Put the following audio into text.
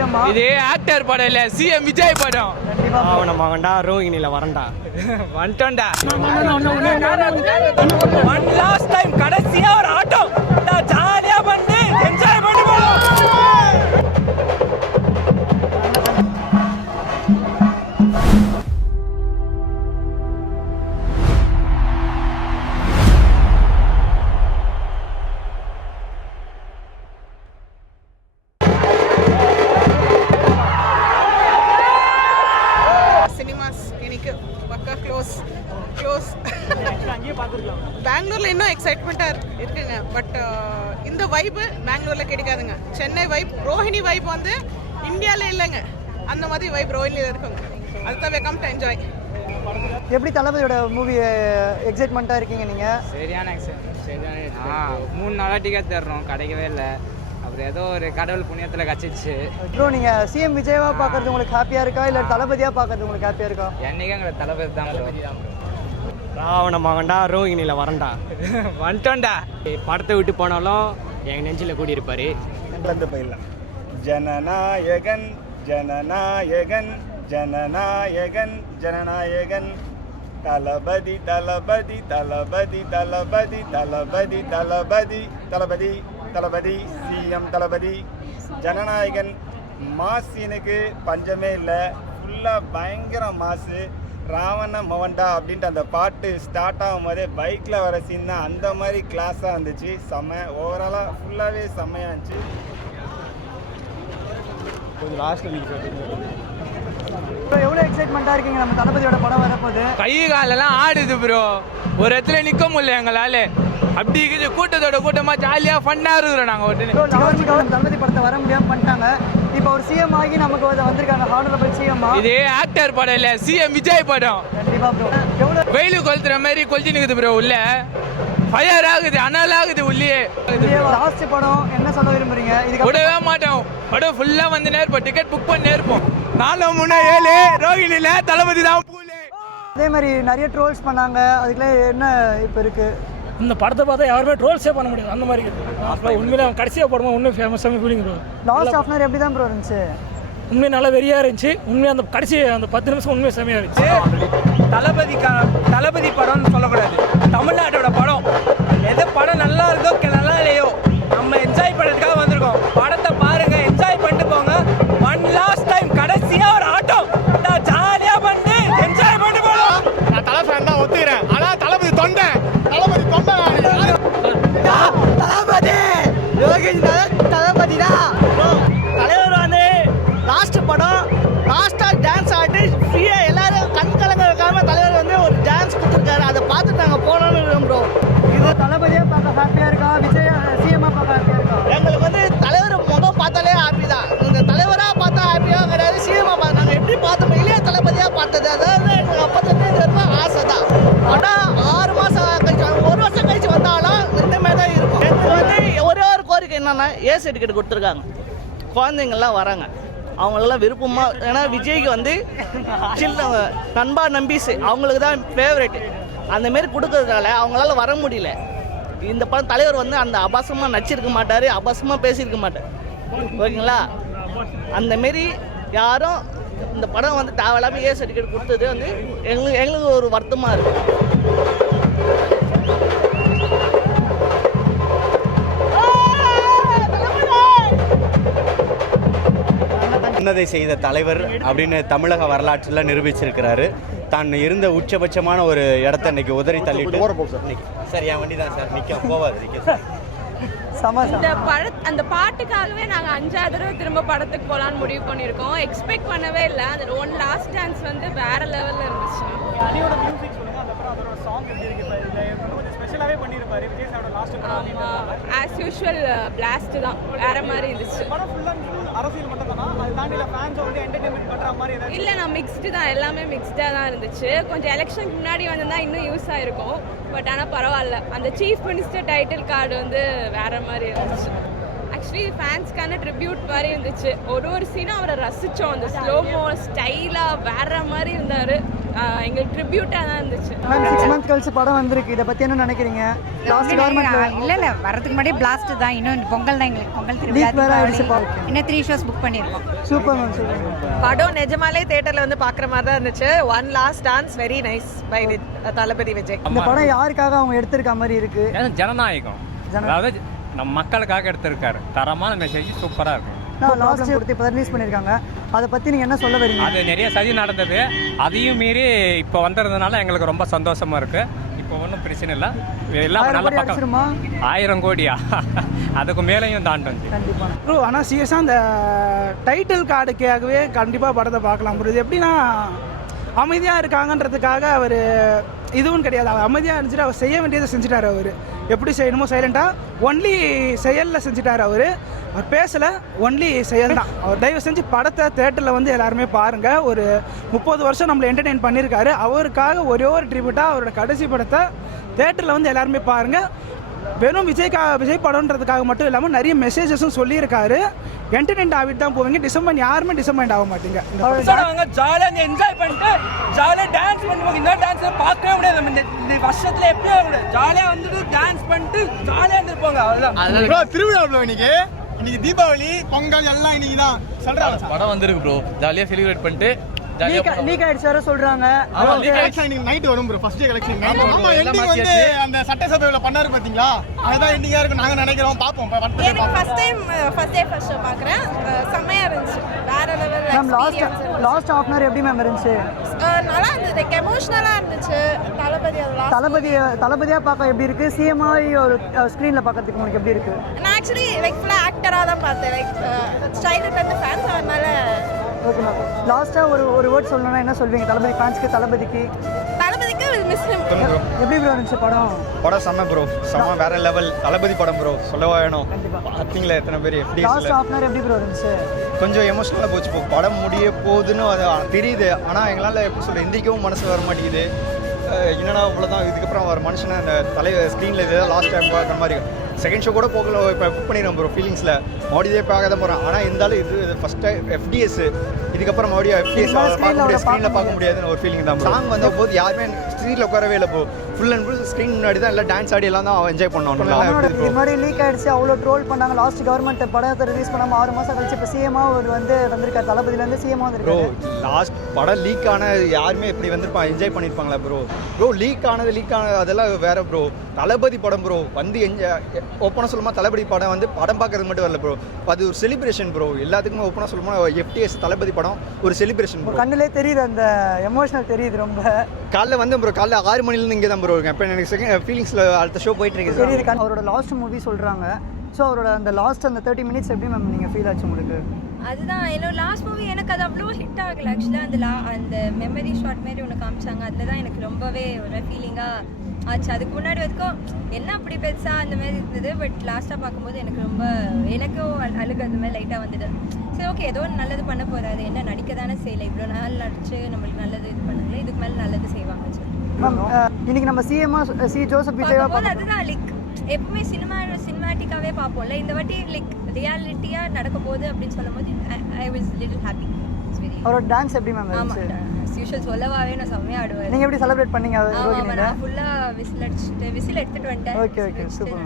சிஎம்மா? இது ஆக்டர் படம் இல்ல, சிஎம் விஜய் படம். கண்டிப்பா அவன மகன்டா ரோஹிணில வரண்டா வந்துட்டோம்டா. ஒன் லாஸ்ட் டைம் கடைசியா ஒரு ஆட்டம் ஜாலியா பண்ணி என்ஜாய் பண்ணி போறோம். பெங்களூர்ல இன்னும் எக்ஸைட்மெண்ட்டா இருக்குங்க. பட் இந்த வைப்பு பெங்களூர்ல கிடைக்காதுங்க. சென்னை வைப், ரோஹிணி வைப் வந்து இந்தியால இல்லைங்க. அந்த மாதிரி வைப் ரோஹிணில இருக்குங்க. அதுதான் we come to enjoy. எப்படி தளபதியோட மூவி எக்ஸைட்மெண்ட்டாக இருக்கீங்க நீங்கள்? சரியான சரியான 3 நாளாக டிக்கெட் தர்றோம், கிடைக்கவே இல்லை. அப்புறம் ஏதோ ஒரு கடவுள் புண்ணியத்தில் கிடச்சிச்சு. ப்ரோ, நீங்கள் சிஎம் விஜயவாக பார்க்குறது உங்களுக்கு ஹாப்பியாக இருக்கா, இல்லை தளபதியாக பார்க்குறது உங்களுக்கு ஹாப்பியாக இருக்கா? என்னைக்கு எங்களை தளபதி தான். ராவண மகன்டா ரோஹிணில வரண்டா வந்துட்டோம்டா. படத்தை விட்டு போனாலும் எங்கள் நெஞ்சில் கூடியிருப்பாரு. போயிடலாம். ஜனநாயகன் ஜனநாயகன் ஜனநாயகன் ஜனநாயகன் தளபதி தளபதி தளபதி தளபதி தளபதி தளபதி தளபதி தளபதி சிஎம் தளபதி ஜனநாயகன். மாசினுக்கு பஞ்சமே இல்லை. ஃபுல்லாக பயங்கர மாசு. ராவண மவன்டா அப்படின்ட்டு அந்த பாட்டு ஸ்டார்ட் ஆகும் போதே பைக்கில் வர சீன் தான் அந்த மாதிரி கிளாஸாக இருந்துச்சு. செம்ம ஓவராலாக ஃபுல்லாகவே செம்மையாக இருந்துச்சு. கொஞ்சம் லாஸ்ட்டில் நீங்கள் எவ்வளோ எக்ஸைட்மெண்ட்டாக இருக்கீங்க நம்ம தளபதியோட படம் வரப்போகுது? கை காலெல்லாம் ஆடுது ப்ரோ. ஒரு இடத்துல நிற்க முடியல எங்களால். அப்படி இருக்குது, கூட்டத்தோட கூட்டமாக ஜாலியாக ஃபன்னாக இருக்கிறோம் நாங்கள். ஒரு தளபதி படத்தை வர முடியாமல் பண்ணிட்டாங்க. இப்போ ஒரு சிஎம் ஆகி நமக்கு வந்திருக்காங்க, ஹானரபிள் சிஎம். இது ஆக்டர் படம் இல்ல, சிஎம் விஜய் படம். கண்டிப்பா ப்ரோ. எவ்வளோ வெயிலு கொளுத்துற மாதிரி கொளுத்தி நிற்குது ப்ரோ. உள்ள ஃபயர் ஆகுது, அனல் ஆகுது உள்ளே. லாஸ்ட் படம் என்ன சொல்ல விரும்புறீங்க? இதுக்கு விடவே மாட்டோம். படம் ஃபுல்லாக வந்து நேர்ப்போம், டிக்கெட் புக் பண்ணி நேர்ப்போம். 4 3 7 ரோஹிணில தளபதி தான் பூலே. அதே மாதிரி நிறைய ட்ரோல்ஸ் பண்ணாங்க, அதுக்குள்ள என்ன இப்போ இருக்கு? இந்த படத்தை பார்த்தா யாருமே ட்ரோல்ஸே பண்ண முடியாது, அந்த மாதிரி இருக்குது. உண்மையில கடைசியாக படமா இன்னும் ஃபேமஸாக feeling bro. Last half an எப்படி தான் ப்ரோ இருந்துச்சு? உண்மையாக நல்லா வெறியாக இருந்துச்சு. உண்மையாக அந்த கடைசி அந்த 10 நிமிஷம் உண்மையாக செமையாக இருந்துச்சு. தளபதி படம்னு சொல்லக்கூடாது, தமிழ்நாட்டோட படம். எது படம் நல்லா இருக்கோ நல்லா இல்லையோ, நம்ம என்ஜாய் பண்ணுறதுக்காக வந்திருக்கோம். படத்தை பாருங்க, என்ஜாய் பண்ணிட்டு போங்க. ஒன் லாஸ்ட் டைம் கடைசியா ஒரு ஆட்டம் ஜாலியா பண்ணி என்ஜாய் பண்ணி போகலாம். நான் தலை ஃபேன் தான் ஒத்துக்கிறேன். ஆனால் தளபதி தொண்டை தளபதி தொண்டை தளபதி தளபதி தான். தலைவர் வந்து லாஸ்ட் படம் லாஸ்ட்டாக டான்ஸ் ஆடி ஃப்ரீயாக எல்லாரும் கண் கலங்க வைக்காம தலைவர் வந்து ஒரு டான்ஸ் கொடுத்துருக்காரு. அதை பார்த்துட்டு நாங்கள் போனோன்னு ப்ரோ. இது தளபதியாக பார்க்க ஹாப்பியாக இருக்கா, விஜய் சிஎம்மாக பார்க்க ஹாப்பியாக இருக்கா? எங்களுக்கு வந்து தலைவர் முகம் பார்த்தாலே ஹாப்பி தான். இந்த தலைவராக பார்த்தா ஹாப்பியாக கிடையாது, சிஎம்மாக பார்த்தா நாங்கள் எப்படி பார்த்தோம் இளைய தளபதியாக பார்த்தது. அதாவது எங்களுக்கு அப்போ ஆசை தான். ஆனால் 6 மாதம் கழிச்சு 1 வருஷம் கழிச்சு வந்தாலும் இந்த மாதிரி தான் இருக்கும். எனக்கு வந்து ஒரே ஒரு கோரிக்கை என்னென்னா, ஏ சர்டிஃபிகேட் கொடுத்துருக்காங்க, குழந்தைங்கள்லாம் வராங்க, அவங்களெல்லாம் விருப்பமாக. ஏன்னா விஜய்க்கு வந்து நண்பா நம்பிஸ் அவங்களுக்கு தான் ஃபேவரெட்டு. அந்தமாரி கொடுக்கறதுனால அவங்களால வர முடியல. இந்த படம் தலைவர் வந்து அந்த அபாசமாக நடிச்சிருக்க மாட்டார், அபாசமாக பேசியிருக்க மாட்டார். ஓகேங்களா? அந்தமாரி யாரும் இந்த படம் வந்து தேவையில்லாமல் ஏ சர்டிஃபிகேட் கொடுத்தது வந்து எங்களுக்கு ஒரு வருத்தமாக இருக்குது. சொன்னதை செய்த தலைவர் அப்படின்னு தமிழக வரலாற்றில் நிரூபிச்சிருக்கிறாரு. தான் இருந்த உச்சபட்சமான ஒரு இடத்த இன்னைக்கு உதறி தள்ளிட்டு சார் என் வண்டி தான் சார் நிற்க போவாது நிற்க. அந்த பாட்டுக்காகவே நாங்கள் 5ஆவது தடவை திரும்ப படத்துக்கு போகலான்னு முடிவு பண்ணியிருக்கோம். எக்ஸ்பெக்ட் பண்ணவே இல்லை. அந்த ஒன் லாஸ்ட் டான்ஸ் வந்து வேற லெவலில் இருந்துச்சு. ஆஸ் யூஷுவல் பிளாஸ்ட் தான், வேற மாதிரி இருந்துச்சு. இல்லை, நான் மிக்ஸ்டு தான், எல்லாமே மிக்ஸ்டாக தான் இருந்துச்சு. கொஞ்சம் எலெக்ஷனுக்கு முன்னாடி வந்திருந்தா இன்னும் யூஸ் ஆகிருக்கும். பட் ஆனால் பரவாயில்ல. அந்த சீஃப் மினிஸ்டர் டைட்டில் கார்டு வந்து வேற மாதிரி இருந்துச்சு. ஆக்சுவலி ஃபேன்ஸ்க்கான ட்ரிபியூட் மாதிரி இருந்துச்சு. ஒரு சீனும் அவரை ரசித்தோம். அந்த ஸ்லோமோ ஸ்டைலாக வேற மாதிரி இருந்தார். எங்களுக்கு ட்ரிபியூட்டாக தான் இருந்துச்சு. மேம் 6 மந்த் கழிச்சு படம் வந்திருக்கு, இதை பற்றி என்ன நினைக்கிறீங்க? லாஸ்ட் கவர்மெண்ட் இல்லை வரதுக்கு முன்னாடி பிளாஸ்ட் தான். இன்னும் பொங்கல் தான் எங்களுக்கு பொங்கல் திருவிழா. இன்னும் 3 ஷோஸ் புக் பண்ணியிருக்கோம். Super ma'am, super. படம் நிஜமாலே தியேட்டர்ல வந்து பார்க்குற மாதிரி தான் இருந்துச்சு. One last dance very nice by Thalapathy Vijay. இந்த படம் யாருக்காக அவங்க எடுத்திருக்க மாதிரி இருக்கு? ஜனநாயகம், அதாவது நம்ம மக்களுக்காக எடுத்திருக்காரு. தரமான மெசேஜ் சூப்பராக இருக்கும். லாஸ்ட் கொடுத்து இப்போ ரிலீஸ் பண்ணியிருக்காங்க, அதை பற்றி நீங்கள் என்ன சொல்ல வரீங்க? அது நிறைய சதி நடந்தது, அதையும் மீறி இப்போ வந்ததுனால எங்களுக்கு ரொம்ப சந்தோஷமா இருக்கு. இப்போ ஒன்றும் பிரச்சனை இல்லை, எல்லாம் நல்ல பக்கம். 1000 கோடியா? அதுக்கு மேலேயும் தாண்டும் கண்டிப்பாக ப்ரோ. ஆனால் சீரியஸாக அந்த டைட்டில் கார்டுக்காகவே கண்டிப்பாக படத்தை பார்க்கலாம் ப்ரோ. இது எப்படின்னா அமைதியாக இருக்காங்கன்றதுக்காக அவர் இதுவும் கிடையாது. அவர் அமைதியாக இருந்துச்சுட்டு அவர் செய்ய வேண்டியதை செஞ்சுட்டார். அவர் எப்படி செய்யணுமோ சைலண்டாக ஒன்லி செயலில் செஞ்சுட்டார். அவர் பேசலை, ஒன்லி செயல் தான். அவர் தயவு செஞ்சு படத்தை தேட்டரில் வந்து எல்லாருமே பாருங்கள். ஒரு 30 வருஷம் நம்மளை என்டர்டெயின் பண்ணியிருக்காரு. அவருக்காக ஒரே ஒரு ட்ரிபியூட்டாக அவரோட கடைசி படத்தை தேட்டரில் வந்து எல்லாருமே பாருங்கள். வெறும் விஜய் படம்ன்றதுக்காக மட்டும் இல்லாமல் நிறைய மெசேஜஸும் சொல்லியிருக்காரு. என்டர்டெயின் ஆகிட்டு தான் போவீங்க, டிசப்பாயிண்ட் யாருமே டிசப்பாயிண்ட் ஆக மாட்டீங்க. ஜாலியாக என்ஜாய் பண்ணிட்டு ஜாலியாக டான்ஸ் பண்ணுவோம். இந்த டான்ஸ் பார்க்கவே முடியாது. இந்த வருஷத்துல எப்படியும் ஆகக்கூடாது. ஜாலியாக வந்துட்டு டான்ஸ் பண்ணிட்டு ஜாலியாக இருந்துருப்பாங்க. அவ்வளோதான் திருவிழா இன்னைக்கு தீபாவளி பொங்கல் எல்லாம் இன்னைக்கு தான் சொல்றாங்க. படம் வந்திருக்கு ப்ரோ, ஜாலியாக செலிப்ரேட் பண்ணிட்டு லீக் ஆயிடுச்சு வேற சொல்றாங்க. இன்னைக்கு நைட் வரும் ப்ரோ, ஃபர்ஸ்ட் டே கலெக்ஷன். ஆமா, எண்டிங் வந்து அந்த சட்டசபையில பண்ணாரு பாத்தீங்களா, அதுதான் எண்டிங்கா இருக்கு நாங்க நினைக்கிறோம். பாப்போம். எனக்கு ஃபர்ஸ்ட் டே ஃபர்ஸ்ட் ஷோ பார்க்குறேன். செம்மையாக இருந்துச்சு, வேற level. Ma'am last half an hour எப்படி மேம் இருந்துச்சு? நல்லா இருந்தது, எமோஷனலாக இருந்துச்சு. தளபதியாக பார்க்க எப்படி இருக்கு? சிஎம்ஐ ஒரு ஸ்க்ரீனில் பார்க்கறதுக்கு உங்களுக்கு எப்படி இருக்கு? நான் ஆக்சுவலி ஃபுல்லாக ஆக்டராக தான் பார்த்தேன். ஸ்டைலுக்கு வந்து ஃபேன்ஸ் அதனால. ஓகே மேம், லாஸ்ட்டாக ஒரு வேர்ட் சொல்லணும்னா என்ன சொல்வீங்க? தளபதி ஃபேன்ஸ்க்கு, தளபதிக்கு எப்படி ப்ரோ இருந்துச்சு படம்? படம் செம்ம ப்ரோ, செம்ம வேற லெவல். தளபதி படம் ப்ரோ, சொல்லவா வேணும். பார்த்தீங்களா எத்தனை பேர் எப்படி? லாஸ்ட் ஹாஃப் அன் ஹவர் எப்படி ப்ரோ இருந்துச்சு? கொஞ்சம் எமோஷனலாக போச்சு. இப்போ படம் முடிய போகுதுன்னு அது தெரியுது. ஆனால் எங்களால் எப்படி சொல்ல எந்திரிக்கவும் மனசு வர மாட்டேங்குது. என்னடா இவ்வளோதான், இதுக்கப்புறம் வர மனுஷனை அந்த ஸ்க்ரீனில் இதுதான் லாஸ்ட் டைம் பார்க்குற மாதிரி. செகண்ட் ஷோ கூட போகல, இப்போ புக் பண்ணிடுறோம் ப்ரோ. ஃபீலிங்ஸில் மறுபடியே பார்க்க தான் போகிறோம். ஆனால் இருந்தாலும் இது ஃபஸ்ட் டைம் FDS, இதுக்கப்புறம் மறுபடியும் FDS பார்க்க முடியாது, ஸ்க்ரீனில் பார்க்க முடியாதுன்னு ஒரு ஃபீலிங் தான். சாங் வந்த போது யாருமே ஸ்க்ரீனில் உட்காரவே இல்லை bro. Full and full screen முன்னாடி தான் எல்லாம் டான்ஸ் ஆடி எல்லாம் தான் என்ஜாய் பண்ணோம். இது மாதிரி லீக் ஆயிடுச்சு, அவ்வளோ ட்ரோல் பண்ணாங்க. லாஸ்ட் கவர்மெண்ட் படத்தை ரிலீஸ் பண்ணாமல் 6 மாதம் கழிச்சு இப்போ சிஎம்மா வந்து வந்திருக்காரு. தளபதியிலேருந்து சிஎம்மா வந்திருக்காரு. லாஸ்ட் படம் லீக் ஆன யாருமே இப்படி வந்திருப்பாங்க, என்ஜாய் பண்ணியிருப்பாங்களா ப்ரோ? லீக் ஆனது அதெல்லாம் வேற ப்ரோ. தளபதி படம் ப்ரோ வந்து ஓப்பனாக சொல்லுமா, தளபதி படம் வந்து படம் பார்க்கறது மட்டும் வரல ப்ரோ, அது ஒரு செலிப்ரேஷன் ப்ரோ. எல்லாத்துக்குமே ஓப்பனாக சொல்லுமா, FTS தளபதி படம் ஒரு செலிப்ரேஷன் ப்ரோ. கண்ணிலே தெரியுது, அந்த எமோஷனல் தெரியுது ரொம்ப. காலைல வந்து ப்ரோ, காலைல 6 மணிலேருந்து இங்கே தான் ப்ரோ இருக்கேன். இப்போ எனக்கு செகண்ட் ஃபீலிங்ஸில் அடுத்த ஷோ போயிட்டு இருக்கு. தெரியுது. அவரோட லாஸ்ட் மூவி சொல்கிறாங்க. ஸோ அவரோட அந்த லாஸ்ட் அந்த 30 மினிட்ஸ் எப்படி மேம் நீங்கள் ஃபீல் ஆச்சு உங்களுக்கு? அதுதான் என்னோட லாஸ்ட் மூவி. எனக்கு அது அவ்வளோ ஹிட் ஆகலை ஆக்சுவலாக. அந்த மெமரி ஷாட் மாரி ஒன்று காமிச்சாங்க, அதில் தான் எனக்கு ரொம்பவே ஒரு ஃபீலிங்காக ஆச்சு. அதுக்கு முன்னாடி வரைக்கும் என்ன அப்படி பெருசாக அந்த மாதிரி இருந்தது. பட் லாஸ்ட்டாக பார்க்கும்போது எனக்கும் அழுகு அந்த மாதிரி லைட்டாக வந்தது. சரி, ஓகே, ஏதோ நல்லது பண்ண போகிறாரு, என்ன நடிக்க தானே செய்யலை, இவ்வளோ நாள் நடிச்சு நம்மளுக்கு நல்லது இது பண்ணல, இதுக்கு மேலே நல்லது செய்வாங்கன்னு சொல்லி. மேம் இன்னைக்கு நம்ம ஜோசப் விஜய் அதுதான் லைக் எப்பவுமே சினிமாட்டிக்காகவே பார்ப்போம்ல. இந்த வாட்டி லைக் ரியாலிட்டியாக நடக்க போகுது அப்படின்னு சொல்லும் போது ஐ வாஸ் லிட்டில் ஹாப்பி. அவரோட டான்ஸ் எப்படி மேம் இருந்துச்சு? யூஷுவல் சொல்லவாவே நான் செம்மையாக ஆடுவேன். நீங்கள் எப்படி செலிப்ரேட் பண்ணீங்க? நான் ஃபுல்லாக விசில் எடுத்துட்டு வந்துட்டேன். Okay, super.